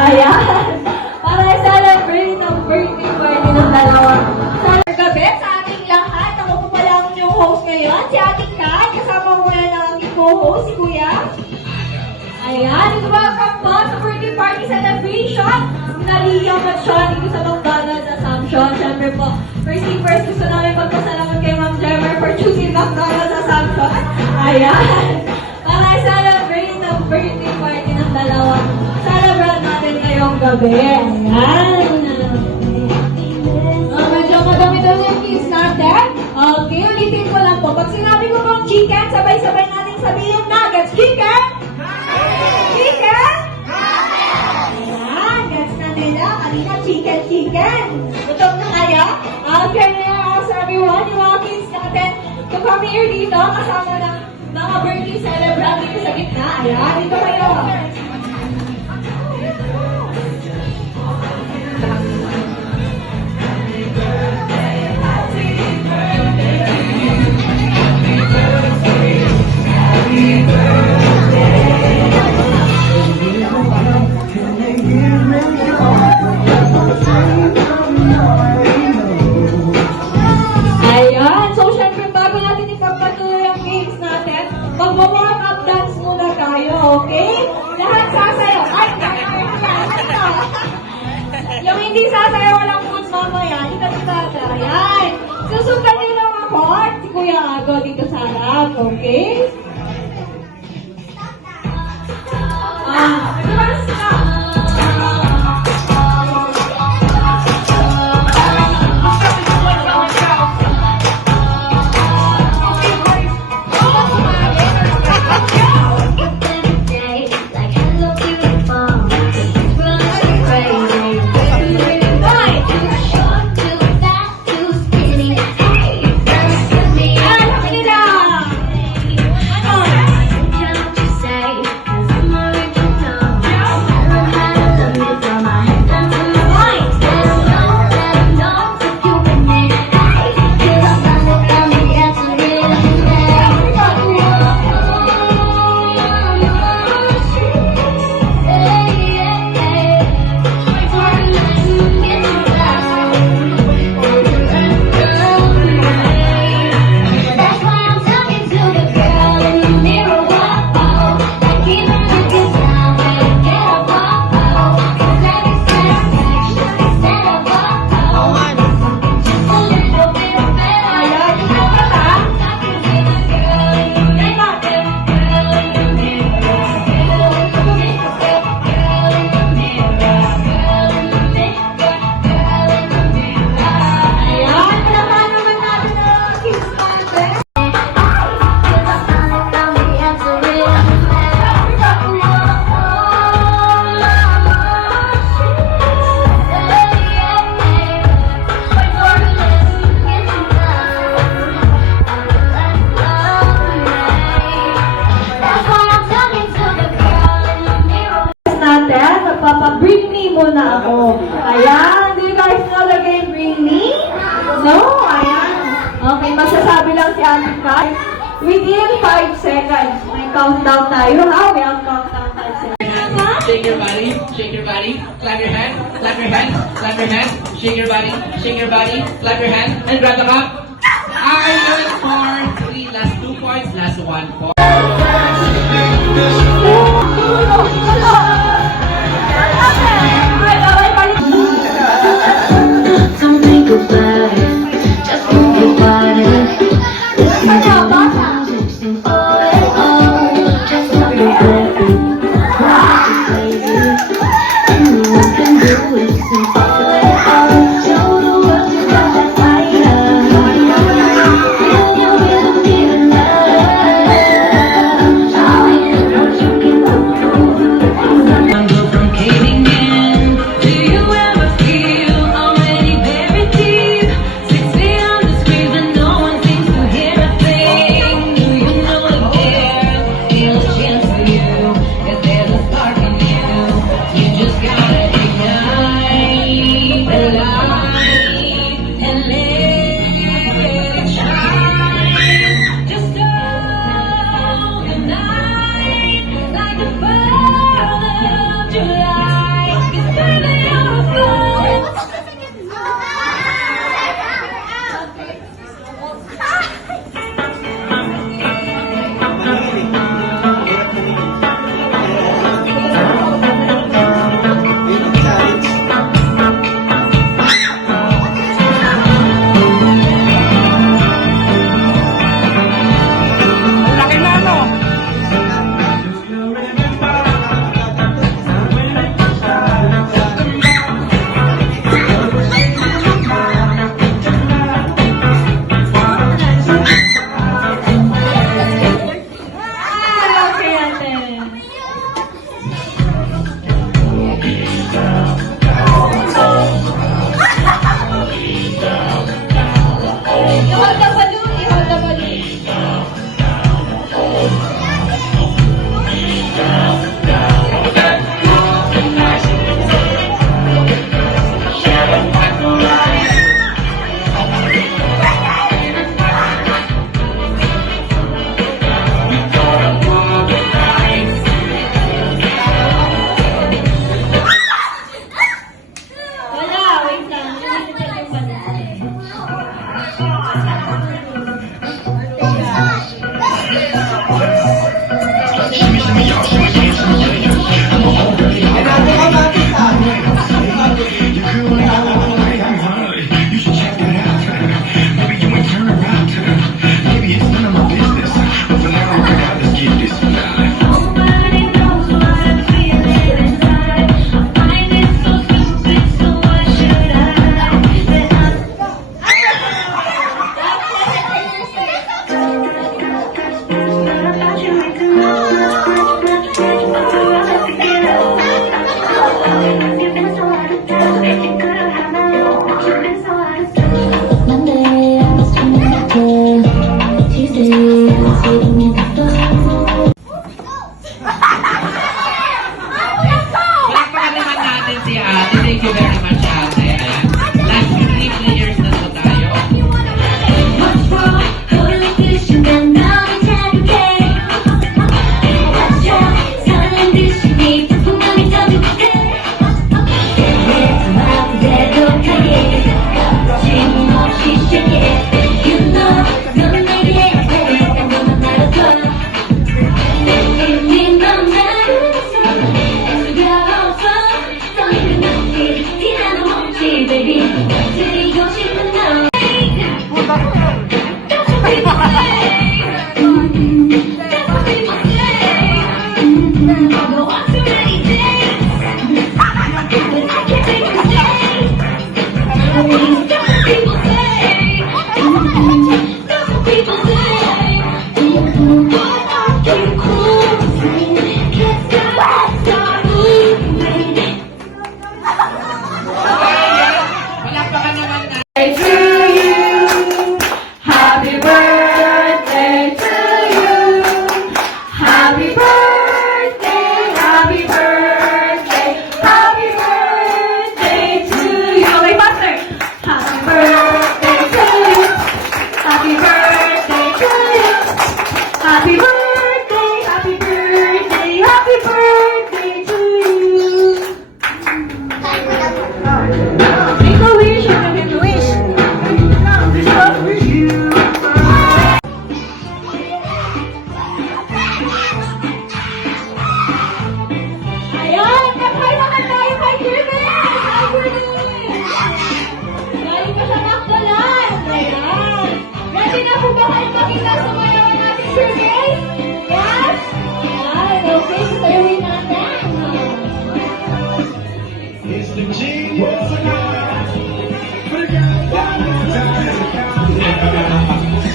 Ayan. Para i-celebrate ang birthday party ng dalawang gabi sa ating lahat. Ako po pala ang inyong host ngayon, si Ating Kat. Kasama ko na ang aking co-host, si Kuya. Ayan, welcome po sa birthday party celebration. Naliyang at siya dito sa McDonald's Assumption. Siyempre po, first thing first, gusto namin magpasalamat kay Ma'am Jemmer for choosing McDonald's Assumption. Ayan. Para i-celebrate ang birthday party ng dalawang celebrate natin ngayong gabi. Ayan. Medyo madami-dami yung kids natin. Okay, ulitin ko lang po. Pag sinabi ko pong chicken, sabay-sabay natin sabihin nuggets. Chicken! Chicken! Ayan, gets na nila. Kanina, chicken. Gutom na kayo? Okay, now, so everyone, yung mga kids natin, to come here dito, kasama ng mga birthday celebrant dito sa gitna. Ayan, dito kayo. Ayan, so syempre bago natin ipagpatuloy ang games natin, mag-warm up dance muna tayo, okay? Lahat sasayaw. Ay, yung hindi sasayaw, walang food mamaya. Kita. Ayan. Susundan niyo lang ako at si Kuya Ago dito sa harap, okay? First na. Bring me muna ako. Ayan. Do you guys know the game Bring Me? No? Ayan. Okay, masasabi lang si Ating Kat. Within 5 seconds. May countdown tayo, ha? May countdown 5 seconds. Shake your body, clap your hand, clap your hand, clap your hand, shake your body, clap your hand, and grab the cup. Iron for 3, last 2 points, last 1 point. Don't think about it, just think about it. Just think about it. Just think about it. Anyone can do it. Show the world you got that fire. And you're gonna be the love. Don't you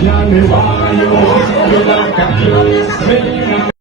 Let me buy you, you like a kiss.